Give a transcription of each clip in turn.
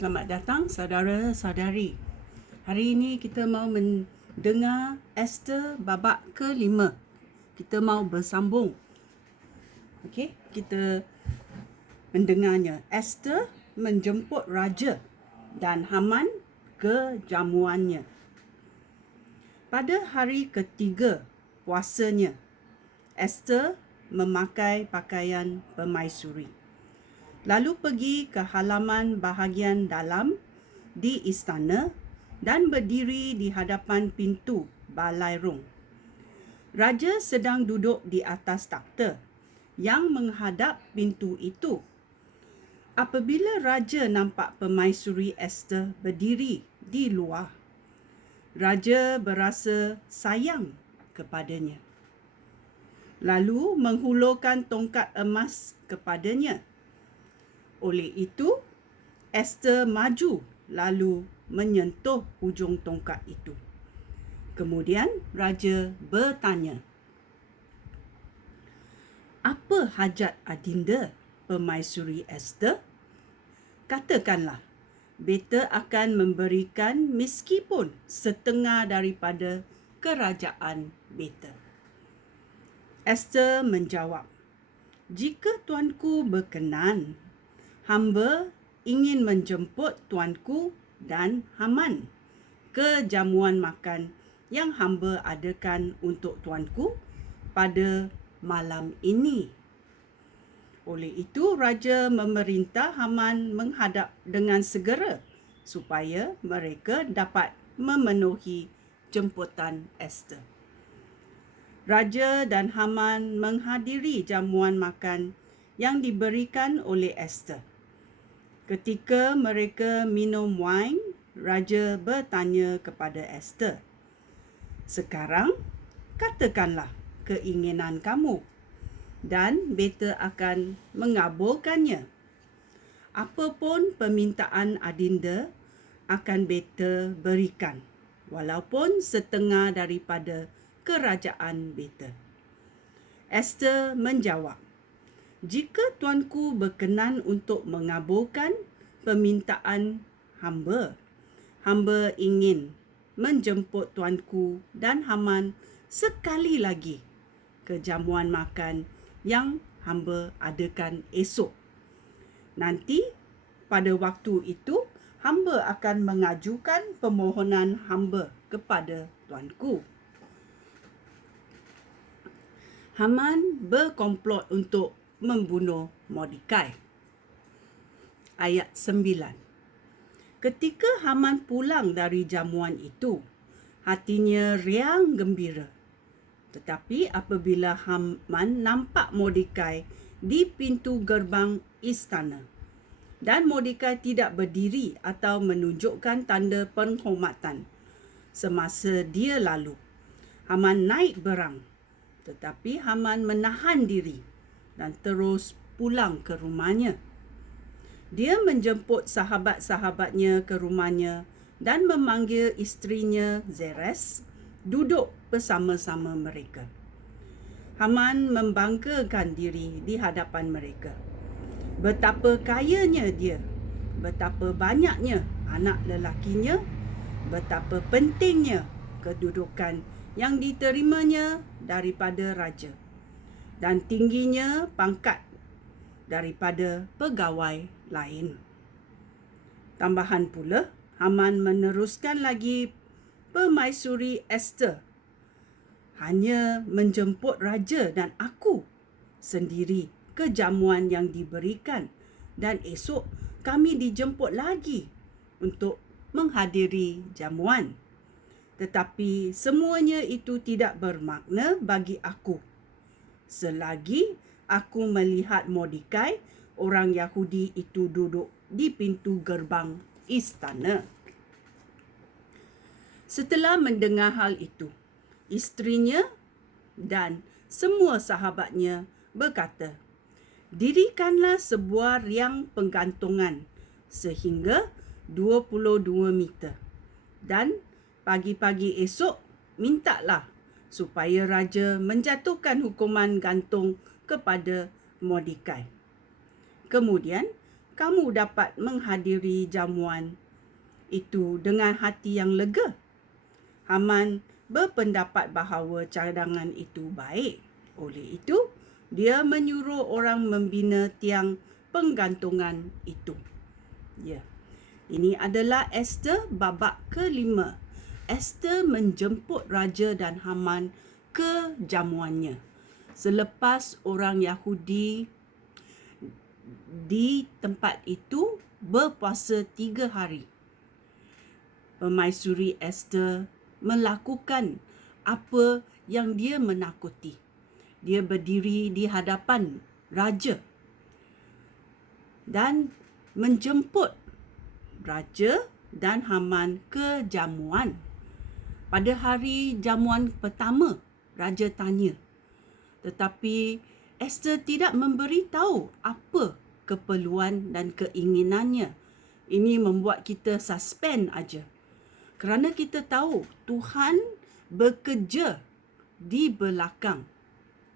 Selamat datang saudara-saudari. Hari ini kita mau mendengar Esther babak ke-5. Kita mau bersambung. Okey, kita mendengarnya. Esther menjemput raja dan Haman ke jamuannya. Pada hari ketiga puasanya, Esther memakai pakaian permaisuri. Lalu pergi ke halaman bahagian dalam di istana dan berdiri di hadapan pintu balairung. Raja sedang duduk di atas takhta yang menghadap pintu itu. Apabila raja nampak permaisuri Esther berdiri di luar, raja berasa sayang kepadanya. Lalu menghulurkan tongkat emas kepadanya. Oleh itu, Esther maju lalu menyentuh hujung tongkat itu. Kemudian raja bertanya, "Apa hajat adinda, permaisuri Esther? Katakanlah, beta akan memberikan meskipun setengah daripada kerajaan beta." Esther menjawab, "Jika tuanku berkenan, hamba ingin menjemput tuanku dan Haman ke jamuan makan yang hamba adakan untuk tuanku pada malam ini." Oleh itu, raja memerintah Haman menghadap dengan segera supaya mereka dapat memenuhi jemputan Esther. Raja dan Haman menghadiri jamuan makan yang diberikan oleh Esther. Ketika mereka minum wain, raja bertanya kepada Esther, "Sekarang, katakanlah keinginan kamu, dan beta akan mengabulkannya. Apapun permintaan adinda akan beta berikan, walaupun setengah daripada kerajaan beta." Esther menjawab, "Jika tuanku berkenan untuk mengabulkan permintaan hamba, hamba ingin menjemput tuanku dan Haman sekali lagi ke jamuan makan yang hamba adakan esok. Nanti pada waktu itu, hamba akan mengajukan permohonan hamba kepada tuanku." Haman berkomplot untuk membunuh Mordekai. Ayat 9. Ketika Haman pulang dari jamuan itu, hatinya riang gembira. Tetapi apabila Haman nampak Mordekai di pintu gerbang istana, dan Mordekai tidak berdiri atau menunjukkan tanda penghormatan semasa dia lalu, Haman naik berang. Tetapi Haman menahan diri dan terus pulang ke rumahnya. Dia menjemput sahabat-sahabatnya ke rumahnya dan memanggil isterinya Zeres duduk bersama-sama mereka. Haman membanggakan diri di hadapan mereka. Betapa kayanya dia, betapa banyaknya anak lelakinya, betapa pentingnya kedudukan yang diterimanya daripada raja, dan tingginya pangkat daripada pegawai lain. Tambahan pula, Haman meneruskan lagi, permaisuri Esther hanya menjemput raja dan aku sendiri ke jamuan yang diberikan, dan esok kami dijemput lagi untuk menghadiri jamuan. Tetapi semuanya itu tidak bermakna bagi aku selagi aku melihat Mordekai, orang Yahudi itu duduk di pintu gerbang istana. Setelah mendengar hal itu, isterinya dan semua sahabatnya berkata, "Dirikanlah sebuah riang penggantungan sehingga 22 meter. Dan pagi-pagi esok, mintalah supaya raja menjatuhkan hukuman gantung kepada Mordekai. Kemudian, kamu dapat menghadiri jamuan itu dengan hati yang lega. Haman berpendapat bahawa cadangan itu baik. Oleh itu, dia menyuruh orang membina tiang penggantungan itu. Ya. Ini adalah Esther babak ke-5. Esther menjemput raja dan Haman ke jamuannya. Selepas orang Yahudi di tempat itu berpuasa 3 hari. Permaisuri Esther melakukan apa yang dia menakuti. Dia berdiri di hadapan raja dan menjemput raja dan Haman ke jamuan. Pada hari jamuan pertama, raja tanya. Tetapi Esther tidak memberitahu apa keperluan dan keinginannya. Ini membuat kita suspend aja. Kerana kita tahu Tuhan bekerja di belakang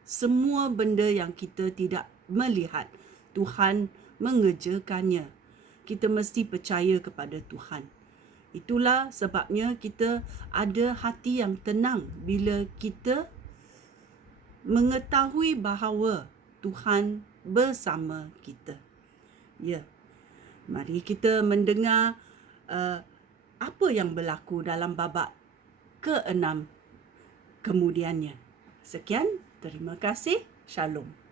semua benda yang kita tidak melihat. Tuhan mengerjakannya. Kita mesti percaya kepada Tuhan. Itulah sebabnya kita ada hati yang tenang bila kita mengetahui bahawa Tuhan bersama kita. Ya, mari kita mendengar apa yang berlaku dalam babak ke-6 kemudiannya. Sekian, terima kasih. Shalom.